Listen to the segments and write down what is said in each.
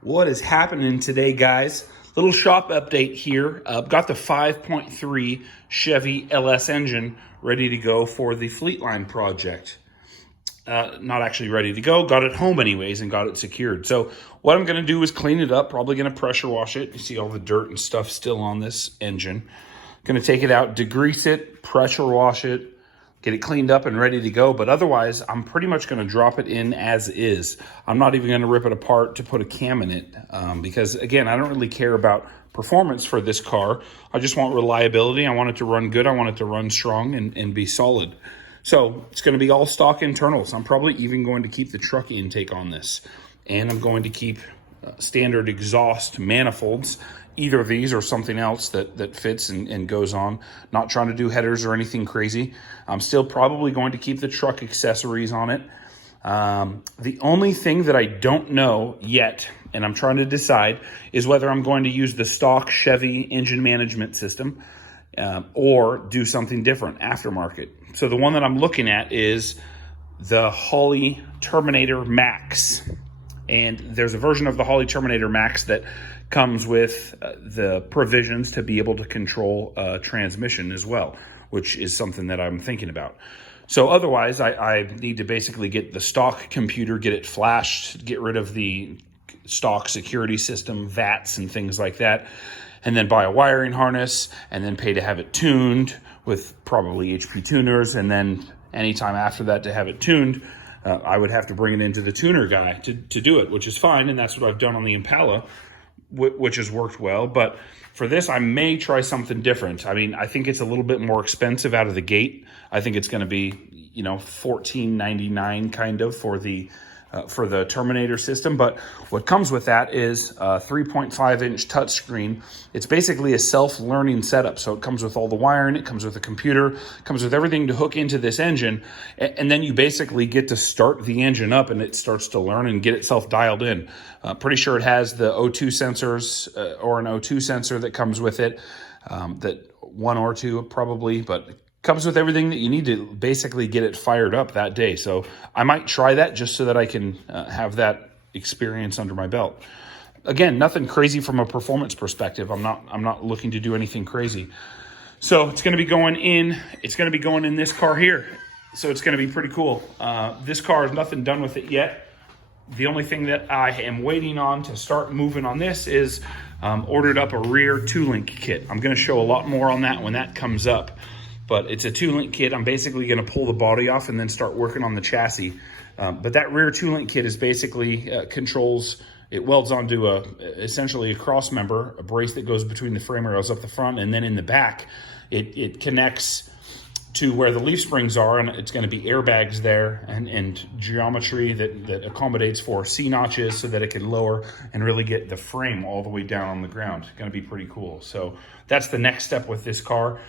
What is happening today, guys? Little shop update here. Got the 5.3 Chevy LS engine ready to go for the Fleetline project. Not actually ready to go, got it home anyways and got it secured. So what I'm gonna do is clean it up, probably gonna pressure wash it. You see all the dirt and stuff still on this engine. Gonna take it out, degrease it, pressure wash it, get it cleaned up and ready to go. But otherwise, I'm pretty much gonna drop it in as is. I'm not even gonna rip it apart to put a cam in it because again, I don't really care about performance for this car. I just want reliability. I want it to run good. I want it to run strong and be solid. So it's gonna be all stock internals. I'm probably even going to keep the truck intake on this. And I'm going to keep standard exhaust manifolds, either of these or something else that fits and goes on. Not trying to do headers or anything crazy. I'm still probably going to keep the truck accessories on it. The only thing that I don't know yet, and I'm trying to decide, is whether I'm going to use the stock Chevy engine management system or do something different, aftermarket. So the one that I'm looking at is the Holley Terminator Max. And there's a version of the Holley Terminator Max that comes with the provisions to be able to control transmission as well, which is something that I'm thinking about. So otherwise, I need to basically get the stock computer, get it flashed, get rid of the stock security system, VATs and things like that, and then buy a wiring harness, and then pay to have it tuned with probably HP tuners, and then anytime after that to have it tuned, I would have to bring it into the tuner guy to do it, which is fine, and that's what I've done on the Impala, which has worked well. But for this, I may try something different. I mean, I think it's a little bit more expensive out of the gate. I think it's going to be, $14.99 kind of for the Terminator system. But what comes with that is a 3.5-inch touchscreen. It's basically a self-learning setup. So it comes with all the wiring, it comes with a computer, it comes with everything to hook into this engine. And then you basically get to start the engine up and it starts to learn and get itself dialed in. Pretty sure it has the O2 sensors or an O2 sensor that comes with it, that one or two probably, but comes with everything that you need to basically get it fired up that day. So I might try that just so that I can have that experience under my belt. Again, nothing crazy from a performance perspective. I'm not looking to do anything crazy. So it's going to be going in. It's going to be going in this car here. So it's going to be pretty cool. This car has nothing done with it yet. The only thing that I am waiting on to start moving on this is ordered up a rear two-link kit. I'm going to show a lot more on that when that comes up. But it's a two-link kit. I'm basically going to pull the body off and then start working on the chassis. But that rear two-link kit is basically controls, it welds onto essentially a cross member, a brace that goes between the frame rails up the front, and then in the back, it connects to where the leaf springs are, and it's going to be airbags there and geometry that accommodates for C-notches so that it can lower and really get the frame all the way down on the ground. Going to be pretty cool. So that's the next step with this car.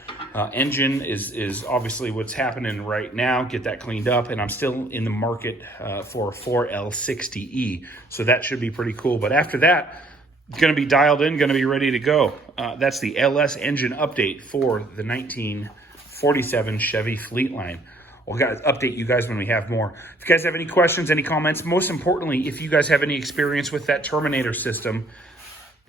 Engine is obviously what's happening right now. Get that cleaned up, and I'm still in the market for a 4L60E. So that should be pretty cool. But after that, going to be dialed in, going to be ready to go. That's the LS engine update for the 1947 Chevy Fleetline. We'll update you guys when we have more. If you guys have any questions, any comments, most importantly, if you guys have any experience with that Terminator system,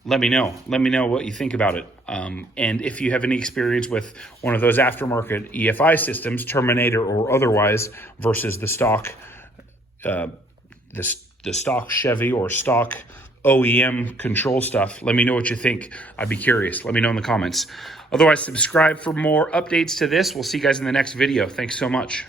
let me know. Let me know what you think about it. And if you have any experience with one of those aftermarket EFI systems, Terminator or otherwise, versus the stock, the stock Chevy or stock OEM control stuff, let me know what you think. I'd be curious. Let me know in the comments. Otherwise, subscribe for more updates to this. We'll see you guys in the next video. Thanks so much.